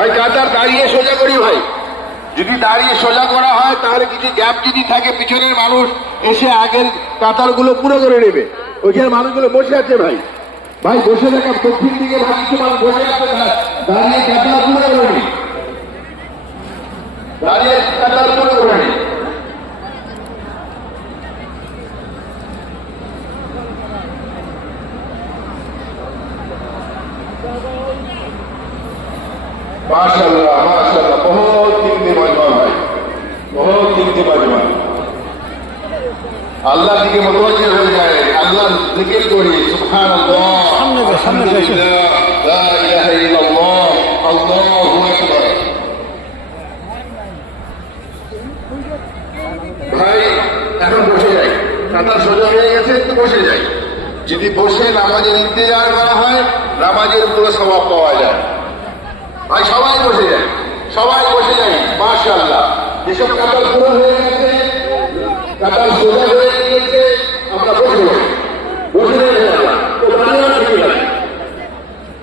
ভাই কাতার দাঁড়িয়ে সোজা করি ভাই, যদি দাঁড়িয়ে সোজা করা হয় তাহলে কিছু গ্যাপ যদি থাকে পিছনের মানুষ এসে আগের কাতারগুলো পুরো করে নেবে। ওইখানে মানুষগুলো বসে আছে ভাই, ভাই বসে থাকা দক্ষিণ দিকে ভাই কিছু মানুষ বসে আছে, দাঁড়িয়ে কাতার পুরো করে নি, দাঁড়িয়ে কাতার পুরো করে নি। माशाल्लाह माशाल्लाह, बहुत कीमती मजमा भाई, बहुत कीमती मजमा। अल्लाह दिखे मुतवज्जे हो जाए, अल्लाह जिक्र करी सुब्हानअल्लाह, अल्हम्दुलिल्लाह, ला इलाहा इल्लल्लाह, अल्लाहु আকবার। ভাই এখন বসে যাই, কাতার সোজা হয়ে গেছে, একটু বসে যাই। যদি বসে নামাজের ইন্তজার করা হয় নামাজের পুরো সওয়াব পাওয়া যায়। ভাই সবাই বসে যায়, সবাই বসে যাই। মাশাআল্লাহ, যেসব কাতার পুরো হয়ে গেছে, কাতার সোজা হয়ে গিয়েছে, আমরা বসে যাই, বসে যাই।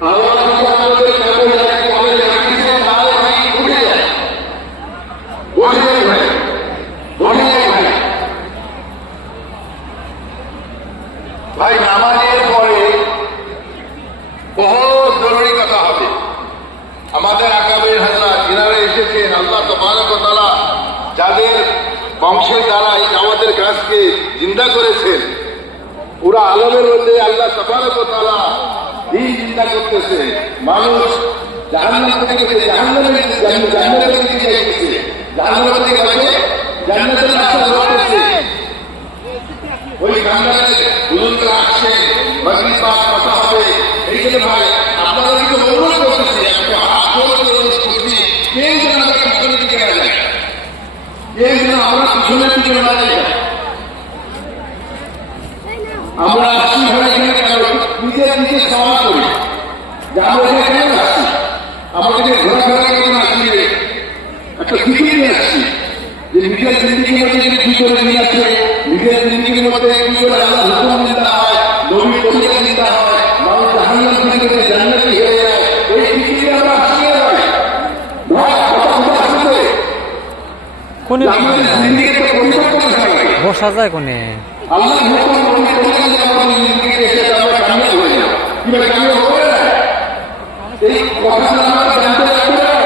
আওয়াজ দিতে আমাদের কাপড় লাগে, কলে লাগিয়েছে, তাহলে ভাই উঠে যায়, বসে যাই ভাই, বসে যাই ভাই। ভাই নামাজের পরে বহুত জরুরি কথা হবে। আমাদের আকাবের হযরত যিনারা এসেছেন, আল্লাহ তাবারক ওয়া তাআলা যাদের বংশের দ্বারা এই আমাদের কাজকে জিন্দা করেছেন, পুরা আলমের মধ্যে আল্লাহ তাবারক ওয়া তাআলা দিন জিন্দা করতেছে। মানুষ জাহান্নাম থেকে জাহান্নামের দিকে যাইতেছে, জাহান্নামের দিকে গেছে, জান্নাতের রাস্তা ধরতেছে। ওই জান্নাতে বুজুর্গরা আসছেন, মাগরিব পাক কথা হবে। এই জন্য ভাই আপনারা কিন্তু অনুরোধ করতেছি, একটু হাত জোর করে অনুরোধ করছি, কেউ যেন আমরা পিছনের দিকে না যাই, কেউ যেন আমরা পিছনের দিকে না যাই। আমরা আসছি ভাই এখানে কেন, নিজের নিজের সওয়াল করি যে আমরা এখানে কেন আসছি, আমাদেরকে ঘোরাফেরা করে না আসলে একটা কিছু নিয়ে আসছি যে নিজের জিন্দিগির মধ্যে যদি ভিতরে নিয়ে আসে, নিজের জিন্দিগির মধ্যে কি করে আল্লাহ হুকুম নিতে হয়, নবীর তরিকা নিতে হয়, মানুষ জাহান্নাম থেকে জান্নাতি হয়ে যায়, ওই কিছু আমরা আসিয়ে যাই। ভাই কথা কথা আসছে কোনে জিন্দিগিতে পরিবর্তন হয়, বসা যায় কোনে আল্লাহ হুকুম নবীর তরিকা নিতে আমাদের জিন্দিগিতে এসে আমরা কামিয়াব হয়ে যাই। কিভাবে কামিয়াব হবে? এই কথা আমরা জানতে রাখবো।